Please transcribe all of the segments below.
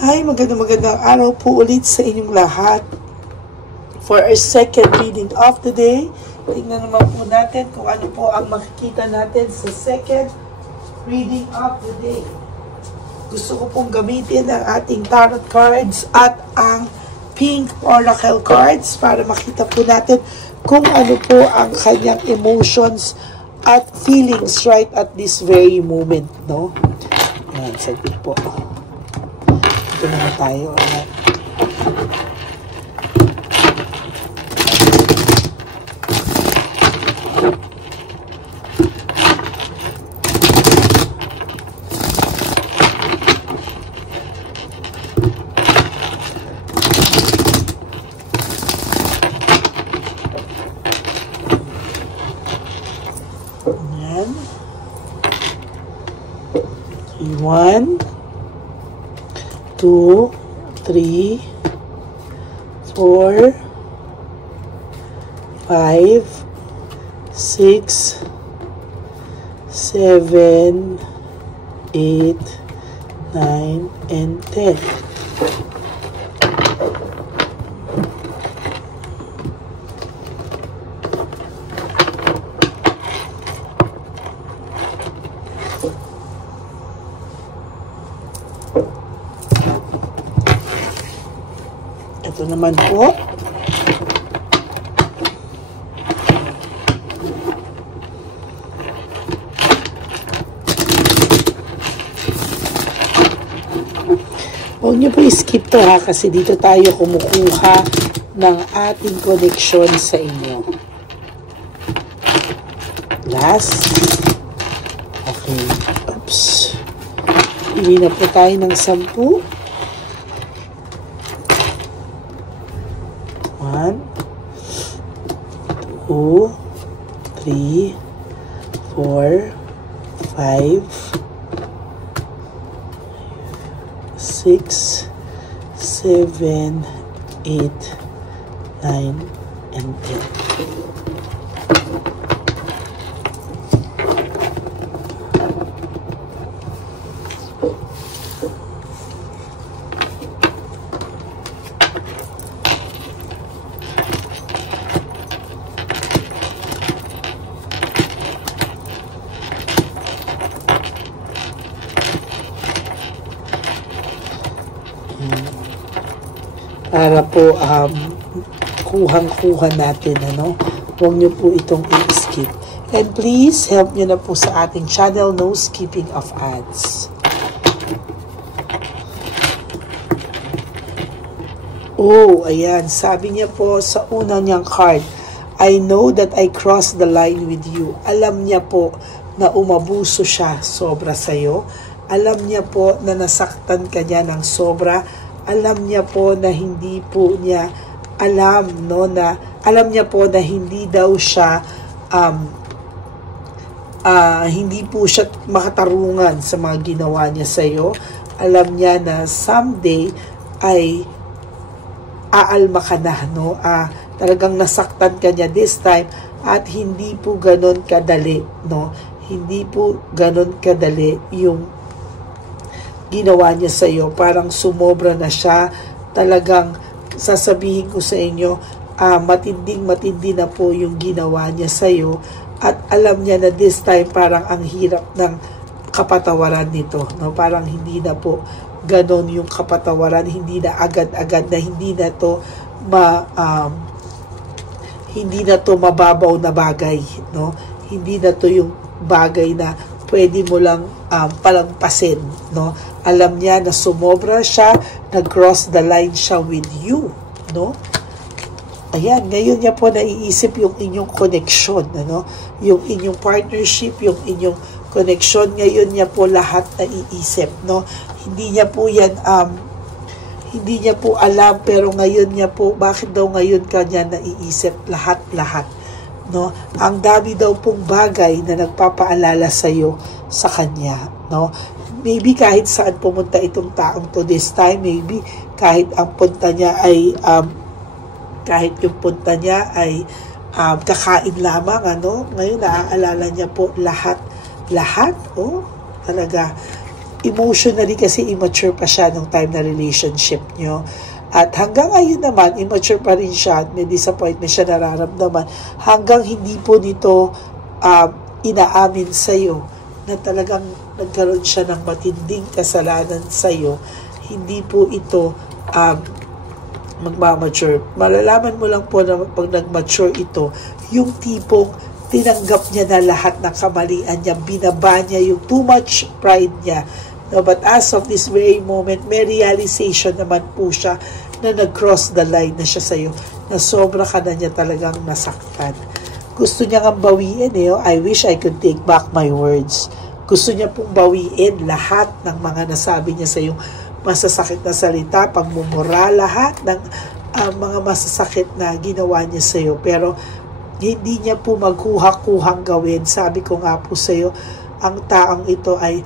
Hi, magandang araw po ulit sa inyong lahat. For our second reading of the day, tingnan naman po natin kung ano po ang makikita natin sa second reading of the day. Gusto ko pong gamitin ang ating tarot cards at ang pink oracle cards para makita po natin kung ano po ang kanyang emotions at feelings right at this very moment, no? Ayan, saglit po. Ito naman tayo. Ayan. Ayan. 1, 2, 3, 4, 5, 6, 7, 8, 9, and 10. Ito naman po. Huwag niyo po i-skip to ha, kasi dito tayo kumukuha ng ating connection sa inyo. Last. Okay. Oops. Pili na po tayo ng 10. 1, 2, 3, 4, 5, 6, 7, 8, 9, and 10. Para po kuhang-kuha natin, ano? Huwag nyo po itong i-skip. And please, help nyo na po sa ating channel, no skipping of ads. Oh, ayan. Sabi niya po sa unang niyang card, I know that I crossed the line with you. Alam niya po na umabuso siya sobra sa'yo. Alam niya po na nasaktan ka niya ng sobra. Alam niya po na hindi po niya alam, no, na alam niya po na hindi daw siya hindi po siya makatarungan sa mga ginawa niya sa iyo. Alam niya na someday ay aalma ka na, no? Talagang nasaktan ka niya this time at hindi po ganon kadali, no? Hindi po ganon kadali yung ginawa niya sa iyo. Parang sumobra na siya. Talagang sasabihin ko sa inyo, matinding-matindi na po yung ginawa niya sa iyo. At alam niya na this time parang ang hirap ng kapatawaran nito, no? Parang hindi na po ganon yung kapatawaran, hindi na agad-agad, na hindi na to hindi na to mababaw na bagay, no? Hindi na to yung bagay na pwede mo lang palampasin, no? Alam niya na sumobra siya, nag-cross the line siya with you, no? Ayan, ngayon niya po naiisip yung inyong connection, ano? Yung inyong partnership, yung inyong connection, ngayon niya po lahat naiisip, no? Hindi niya po yan, hindi niya po alam, pero ngayon niya po, bakit daw ngayon kanya naiisip lahat-lahat, no? Ang dami daw pong bagay na nagpapaalala sa iyo sa kanya, no? Maybe kahit saan pumunta itong taong to this time, maybe kahit ang punta niya ay kahit yung punta niya ay kakain lamang, ano? Ngayon naaalala niya po lahat, oh, talaga emotionally kasi immature pa siya nung time na relationship nyo. At hanggang ngayon naman, immature pa rin siya at may disappointment siya nararamdaman hanggang hindi po nito inaamin sa'yo na talagang nagkaroon siya ng matinding kasalanan sa'yo. Hindi po ito magmamature. Malalaman mo lang po na pag nag-mature ito, yung tipong tinanggap niya na lahat ng kamalian niya, binaba niya yung too much pride niya. No, but as of this very moment, may realization naman po siya na nag-cross the line na siya sa'yo, na sobra ka na niya talagang nasaktan. Gusto niya nga bawiin I wish I could take back my words. Gusto niya pong bawiin lahat ng mga nasabi niya sa'yo, masasakit na salita, pagmumura, lahat ng mga masasakit na ginawa niya sa'yo. Pero hindi niya po magkuha-kuhang gawin. Sabi ko nga po sa'yo, ang taong ito ay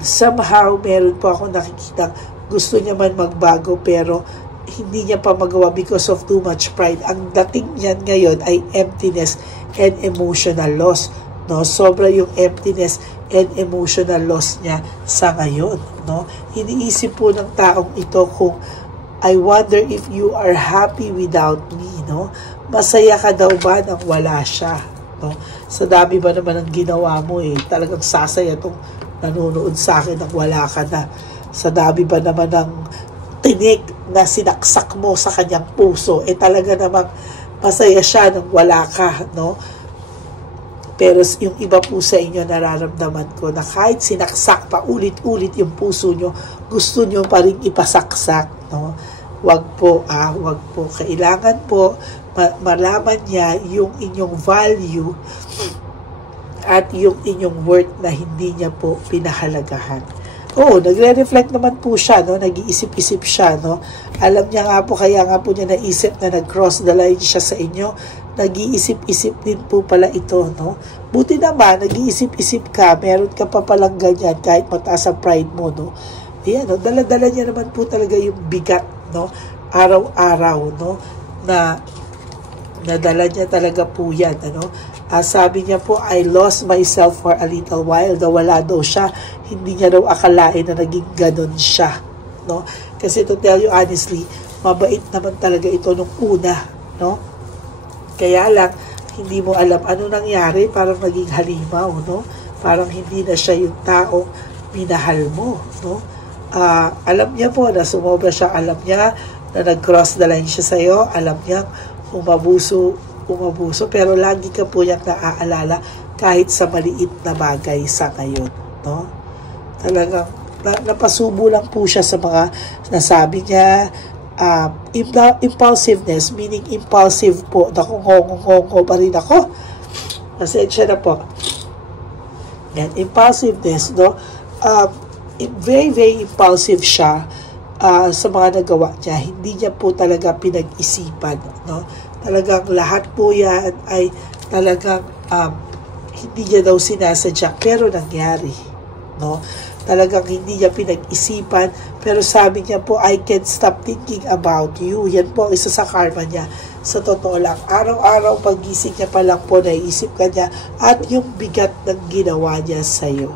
somehow meron po ako nakikita gusto niya man magbago pero hindi niya pa magawa because of too much pride. Ang dating niyan ngayon ay emptiness and emotional loss. No? Sobra yung emptiness and emotional loss niya sa ngayon. No? Iniisip po ng taong ito kung I wonder if you are happy without me. No? Masaya ka daw ba nang wala siya? No? Sa dami ba naman ang ginawa mo talagang sasaya itong nanonood sa akin nang wala ka na. Sa dami ba naman ng tinik na sinaksak mo sa kanyang puso, talaga namang masaya siya nang wala ka, no? Pero yung iba po sa inyo, nararamdaman ko na kahit sinaksak pa ulit-ulit yung puso nyo, gusto nyo pa rin ipasaksak, no? Wag po. Kailangan po malaman niya yung inyong value at yung inyong worth na hindi niya po pinahalagahan. Nagre-reflect naman po siya, no? Nag-iisip-isip siya, no? Alam niya nga po, kaya nga po niya naisip na nag-cross the line siya sa inyo. Nag-iisip-isip din po pala ito, no? Buti naman, nag-iisip-isip ka, meron ka pa palang ganyan kahit mataas ang pride mo, no? Ayan, no? Dala-dala niya naman po talaga yung bigat, no? Araw-araw, no? Na nadala niya talaga po yan, ano? Sabi niya po, I lost myself for a little while. Wala daw siya. Hindi niya daw akalain na naging ganon siya. No? Kasi to tell you honestly, mabait naman talaga ito nung una. No? Kaya lang, hindi mo alam ano nangyari. Parang naging halimaw. No? Parang hindi na siya yung taong minahal mo. No? Alam niya po na sumobra siya. Alam niya na nag-cross the line siya sa'yo. Alam niya umabuso, pero lagi ka po yung naaalala kahit sa maliit na bagay sa ngayon, no? Talagang napasubo lang po siya sa mga nasabi niya. Impulsiveness, meaning impulsive po. Nakungongong pa rin ako. Pasensya na po. Yan, impulsiveness, no? Very, very impulsive siya sa mga nagawa niya. Hindi niya po talaga pinag-isipan, no? Talagang lahat po yan ay talagang hindi niya daw sinasadya, pero nangyari, no? Talagang hindi niya pinag-isipan, pero sabi niya po, I can't stop thinking about you. Yan po ang isa sa karma niya. Sa totoo lang, araw-araw pagising niya pa lang po, naiisip ka niya at yung bigat ng ginawa niya sa'yo.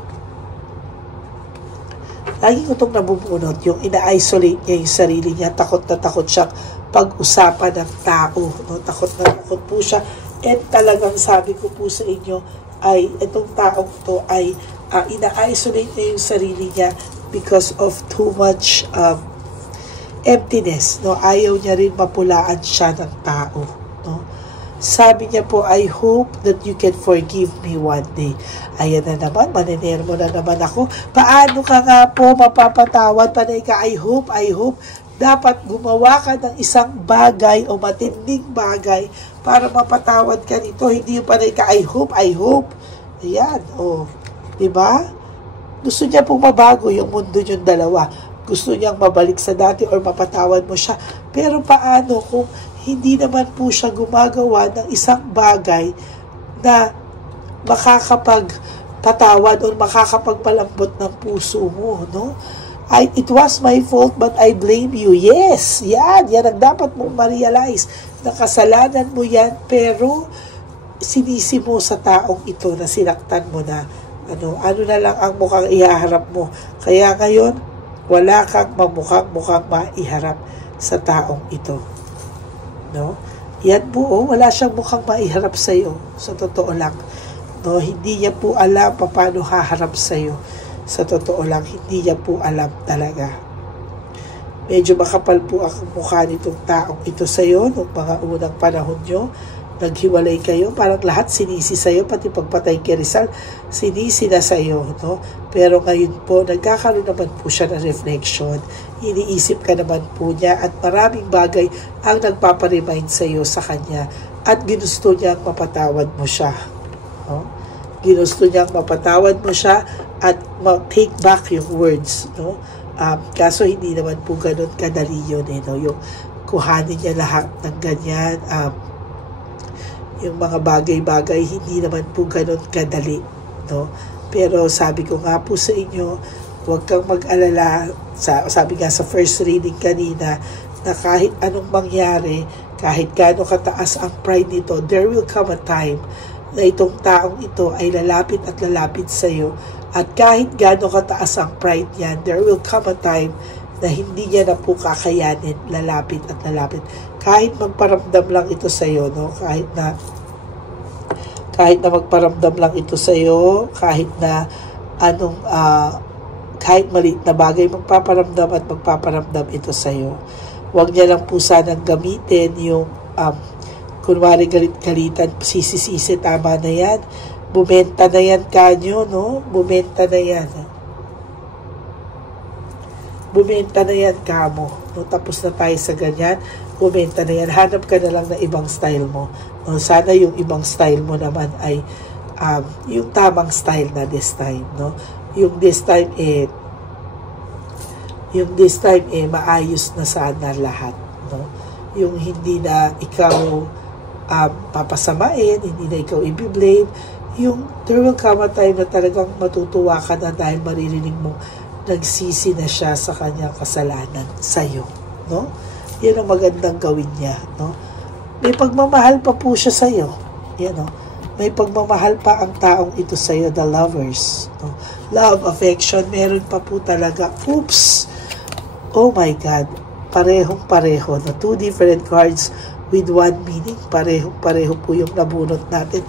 Lagi ko itong nabubunot, yung ina-isolate niya yung sarili niya, takot na takot siya pag-usapan ng tao, no? Takot na takot po siya. And talagang sabi ko po sa inyo, ay itong taong to ay ina-isolate niya yung sarili niya because of too much emptiness, no? Ayaw niya rin mapulaan siya ng tao, no? Sabi niya po, I hope that you can forgive me one day. Ayan na naman, maninermo na naman ako. Paano ka nga po mapapatawad? Panay ka, I hope. Dapat gumawa ka ng isang bagay o matinding bagay para mapatawad ka nito. Hindi yung panay ka, I hope. Ayan, diba? Gusto niya pong mabago yung mundo niyong dalawa. Gusto niyang mabalik sa dati or mapatawad mo siya. Pero paano kung hindi naman po siya gumagawa ng isang bagay na makakapagpatawad o makakapagpalambot ng puso mo, no? It was my fault but I blame you. Yes, yan ang dapat mong ma-realize. Nakasalanan mo yan, pero sinisi mo sa taong ito na sinaktan mo na Ano na lang ang mukhang ihaharap mo. Kaya ngayon, wala kang mukhang maiharap sa taong ito. No? Yan po, wala siyang mukhang maiharap sa iyo. Sa totoo lang. No? Hindi niya po alam paano haharap sa iyo. Sa totoo lang, hindi niya po alam talaga. Medyo makapal po ang mukha nitong taong ito sa iyo noong mga unang panahon nyo. Naghiwalay kayo, parang lahat sinisi sa iyo, pati pagpatay kay Rizal, sinisi na sa iyo, no? Pero ngayon po, nagkakaroon naman po siya ng reflection. Iniisip ka naman po niya at maraming bagay ang nagpaparemind sa iyo sa kanya at ginusto niyang mapatawad mo siya. No? Ginusto niyang mapatawad mo siya at take back yung words, no? Kaso hindi naman po ganun kadali yun, no? Yung kuhanin niya lahat ng ganyan, yung mga bagay-bagay, hindi naman po ganun kadali, no? Pero sabi ko nga po sa inyo, huwag kang mag-alala, sabi nga sa first reading kanina, na kahit anong mangyari, kahit gaano kataas ang pride nito, there will come a time na itong taong ito ay lalapit at lalapit sa iyo. At kahit gaano kataas ang pride niyan, there will come a time na hindi niya na po kakayanin, lalapit at lalapit. Kahit magparamdam lang ito sa iyo, no? Kahit na magparamdam lang ito sa iyo, kahit na kahit maliit na bagay magpaparamdam ito sa iyo. Huwag niya lang po sanang gamitin yung kunwari galit-galitan, sisi-sisi, tama na yan. Bumenta na yan kanyo, no? Bumenta na yan. Bumenta na yan kamo. No? Tapos na tayo sa ganyan. Bumenta na yan. Hanap ka na lang ng ibang style mo. No? Sana yung ibang style mo naman ay yung tamang style na this time. No? Yung this time, maayos na sana lahat. No? Yung hindi na ikaw papasamain, hindi na ikaw i-blame. Yung there will come a time na talagang matutuwa ka na dahil maririnig mo nagsisi na siya sa kanyang kasalanan sa'yo, no? Yan ang magandang gawin niya, no? May pagmamahal pa po siya sa'yo, yan, no? May pagmamahal pa ang taong ito sa'yo, the lovers, no? Love, affection, meron pa po talaga. Oops! Oh my God! Parehong-pareho, no? Two different cards with one meaning. Parehong-pareho po yung nabunot natin.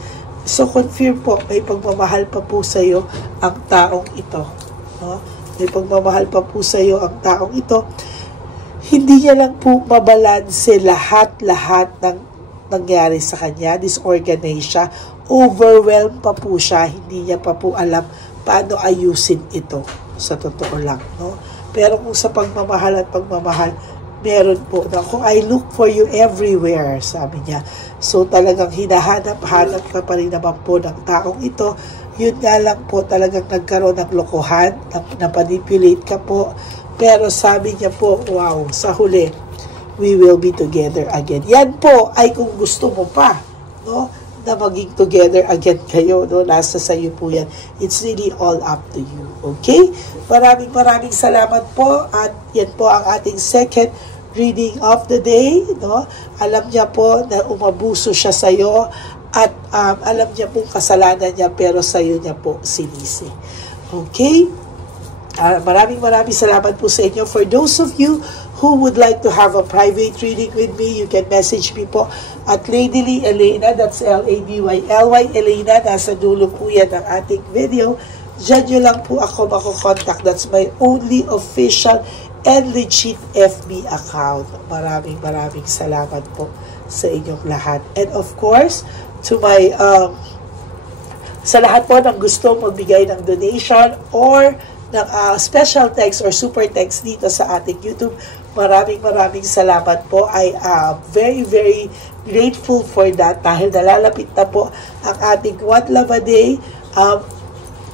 So, confirm po, may pagmamahal pa po sa iyo ang taong ito. No? May pagmamahal pa po sa iyo ang taong ito. Hindi niya lang po mabalanse lahat ng nangyari sa kanya. Disorganized siya. Overwhelmed pa po siya. Hindi niya pa po alam paano ayusin ito. Sa totoo lang. No? Pero kung sa pagmamahal at pagmamahal, meron po na kung I look for you everywhere, sabi niya. So talagang hinahanap-hanap ka pa rin naman po ng taong ito. Yun nga lang po talagang nagkaroon ng lokohan, na-manipulate ka po. Pero sabi niya po, wow, sa huli, we will be together again. Yan po ay kung gusto mo pa, no? Na maging together again kayo, no? Nasa sayo po yan. It's really all up to you. Okay? Maraming salamat po. At yan po ang ating second reading of the day, no? Alam niya po na umabuso siya sa iyo at alam niya pong kasalanan niya pero sa iyo niya po sinisi. Okay? Maraming salamat po sa inyo. For those of you who would like to have a private reading with me, you can message me po at Ladyly Elena, that's Ladyly Elena, nasa dulo po yan ng ating video. Diyan nyo lang po ako makukontak. That's my only official and legit FB account. Maraming salamat po sa inyong lahat. And of course, to my sa lahat po ng gusto magbigay ng donation or ng special text or super text dito sa ating YouTube, maraming salamat po. I am very grateful for that dahil nalalapit na po ang ating One Love a Day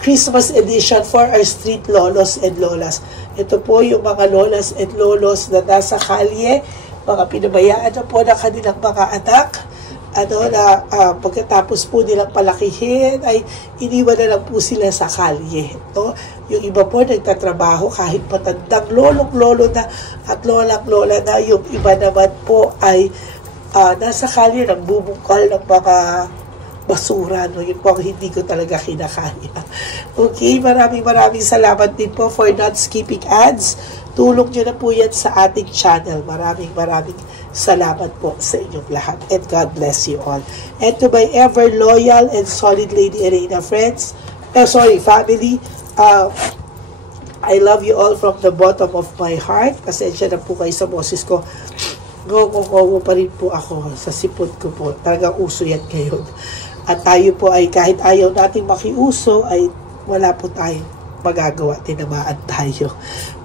Christmas edition for our street lolos and lolas. Ito po yung mga lolas and lolos na nasa kalye, mga pinabayaan na po ng kanilang mga anak, pagkatapos po nilang palakihin, ay iniwan na lang po sila sa kalye. No? Yung iba po nagtatrabaho kahit matandang lolong-lolo na at lolang-lola na. Yung iba naman po ay nasa kalye, nagbubungkal ng mga basura, no? Yun po ang hindi ko talaga kinakaya. Okay, maraming salamat din po for not skipping ads. Tulong nyo na po yan sa ating channel. Maraming salamat po sa inyong lahat. And God bless you all. And to my ever loyal and solid Lady Arena friends, family, I love you all from the bottom of my heart. Pasensya na po kayo sa boses ko. Ngongongongo pa rin po ako sa sipot ko po. Talagang uso yan ngayon. At tayo po ay kahit ayaw nating makiuso, ay wala po tayong magagawa. Tinamaan tayo.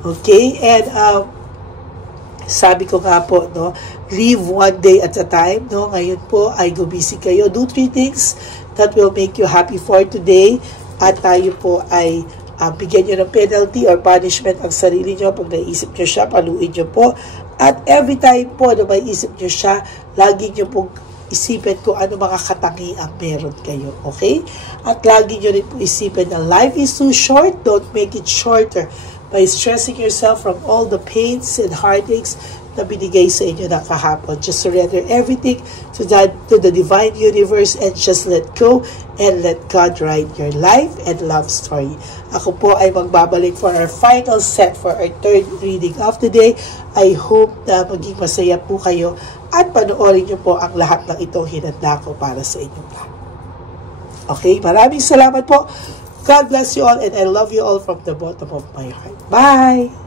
Okay? And sabi ko nga po, no, live one day at a time. No? Ngayon po ay gumising kayo. Do 3 things that will make you happy for today. At tayo po ay bigyan nyo ng penalty or punishment ang sarili nyo. Pag naisip nyo siya, paluin nyo po. At every time po na may isip nyo siya, lagi nyo pong isipin kung ano mga katangiang meron kayo. Okay? At lagi nyo rin po isipin na life is too short. Don't make it shorter by stressing yourself from all the pains and heartaches na binigay sa inyo na kahapon. Just surrender everything to the divine universe and just let go and let God write your life and love story. Ako po ay magbabalik for our final set for our third reading of the day. I hope na maging masaya po kayo at panoorin niyo po ang lahat ng itong hinanda ko para sa inyong lahat. Okay, maraming salamat po. God bless you all and I love you all from the bottom of my heart. Bye!